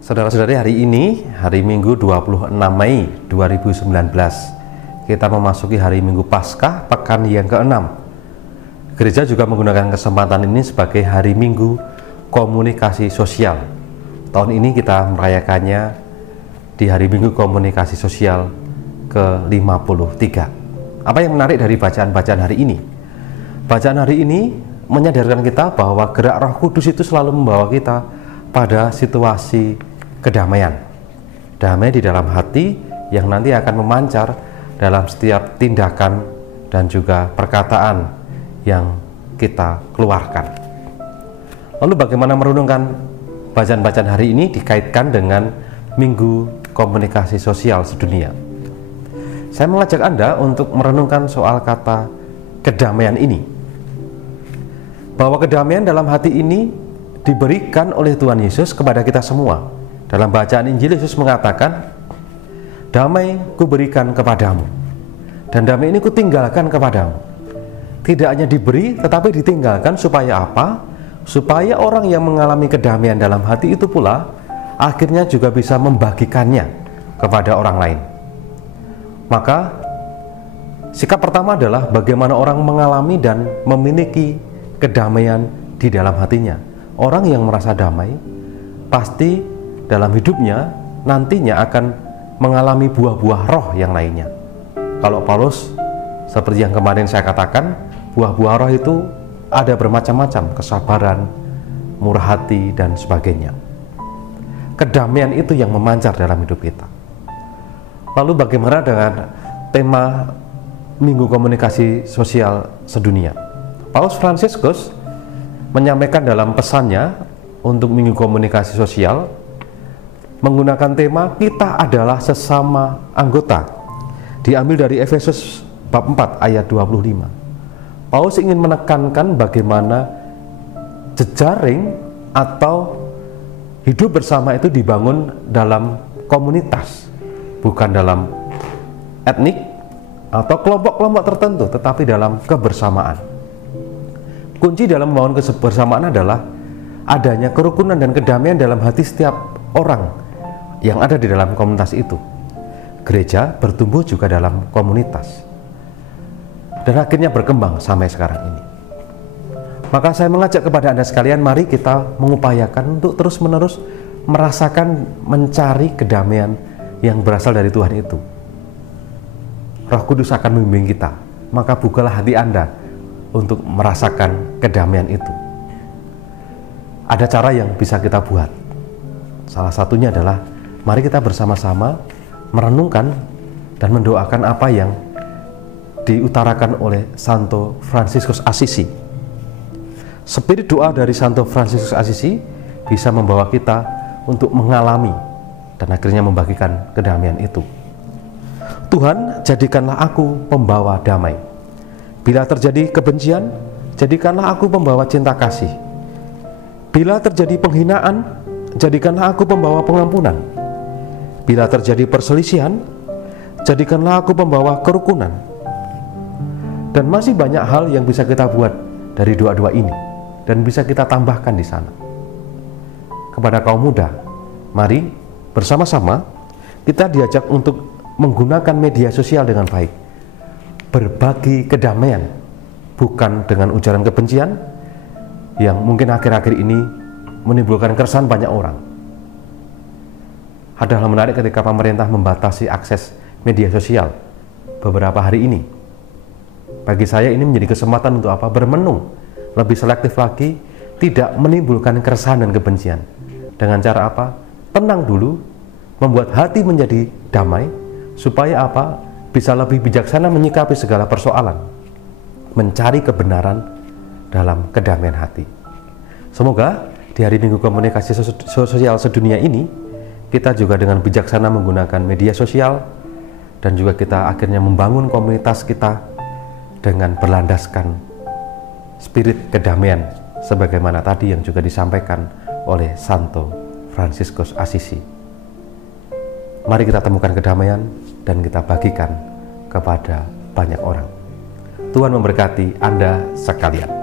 Saudara-saudari, hari ini, hari Minggu 26 Mei 2019, kita memasuki hari Minggu Paskah, pekan yang ke-6. Gereja juga menggunakan kesempatan ini sebagai hari Minggu komunikasi sosial. Tahun ini kita merayakannya di hari Minggu komunikasi sosial ke-53. Apa yang menarik dari bacaan-bacaan hari ini? Bacaan hari ini menyadarkan kita bahwa gerak Roh Kudus itu selalu membawa kita pada situasi kedamaian. Damai di dalam hati yang nanti akan memancar dalam setiap tindakan dan juga perkataan yang kita keluarkan. Lalu bagaimana merenungkan bacaan-bacaan hari ini dikaitkan dengan Minggu Komunikasi Sosial Sedunia? Saya mengajak Anda untuk merenungkan soal kata kedamaian ini. Bahwa kedamaian dalam hati ini diberikan oleh Tuhan Yesus kepada kita semua. Dalam bacaan Injil, Yesus mengatakan, "Damai kuberikan kepadamu, dan damai ini kutinggalkan kepadamu." Tidak hanya diberi, tetapi ditinggalkan supaya apa? Supaya orang yang mengalami kedamaian dalam hati itu pula akhirnya juga bisa membagikannya kepada orang lain. Maka sikap pertama adalah bagaimana orang mengalami dan memiliki kedamaian di dalam hatinya. Orang yang merasa damai pasti dalam hidupnya nantinya akan mengalami buah-buah roh yang lainnya. Kalau Paulus, seperti yang kemarin saya katakan, buah-buah roh itu ada bermacam-macam, kesabaran, murah hati, dan sebagainya. Kedamaian itu yang memancar dalam hidup kita. Lalu bagaimana dengan tema Minggu Komunikasi Sosial Sedunia? Paus Fransiskus menyampaikan dalam pesannya untuk Minggu Komunikasi Sosial menggunakan tema "Kita adalah sesama anggota", diambil dari Efesus bab 4 ayat 25. Paulus ingin menekankan bagaimana jejaring atau hidup bersama itu dibangun dalam komunitas, bukan dalam etnik atau kelompok-kelompok tertentu, tetapi dalam kebersamaan. Kunci dalam membangun kebersamaan adalah adanya kerukunan dan kedamaian dalam hati setiap orang yang ada di dalam komunitas itu. Gereja bertumbuh juga dalam komunitas dan akhirnya berkembang sampai sekarang ini. Maka saya mengajak kepada Anda sekalian, mari kita mengupayakan untuk terus-menerus merasakan, mencari kedamaian yang berasal dari Tuhan itu. Roh Kudus akan membimbing kita, maka bukalah hati Anda untuk merasakan kedamaian itu. Ada cara yang bisa kita buat. Salah satunya adalah mari kita bersama-sama merenungkan dan mendoakan apa yang diutarakan oleh Santo Fransiskus Assisi. Spirit doa dari Santo Fransiskus Assisi bisa membawa kita untuk mengalami dan akhirnya membagikan kedamaian itu. Tuhan, jadikanlah aku pembawa damai. Bila terjadi kebencian, jadikanlah aku pembawa cinta kasih. Bila terjadi penghinaan, jadikanlah aku pembawa pengampunan. Bila terjadi perselisihan, jadikanlah aku pembawa kerukunan. Dan masih banyak hal yang bisa kita buat dari doa-doa ini dan bisa kita tambahkan di sana. Kepada kaum muda, mari bersama-sama kita diajak untuk menggunakan media sosial dengan baik. Berbagi kedamaian, bukan dengan ujaran kebencian yang mungkin akhir-akhir ini menimbulkan keresahan banyak orang. Ada hal menarik ketika pemerintah membatasi akses media sosial beberapa hari ini. Bagi saya ini menjadi kesempatan untuk apa? Bermenung, lebih selektif lagi, tidak menimbulkan keresahan dan kebencian. Dengan cara apa? Tenang dulu, membuat hati menjadi damai, supaya apa? Bisa lebih bijaksana menyikapi segala persoalan, mencari kebenaran dalam kedamaian hati. Semoga di hari Minggu Komunikasi Sosial Sedunia ini, kita juga dengan bijaksana menggunakan media sosial dan juga kita akhirnya membangun komunitas kita dengan berlandaskan spirit kedamaian sebagaimana tadi yang juga disampaikan oleh Santo Fransiskus Assisi. Mari kita temukan kedamaian dan kita bagikan kepada banyak orang. Tuhan memberkati Anda sekalian.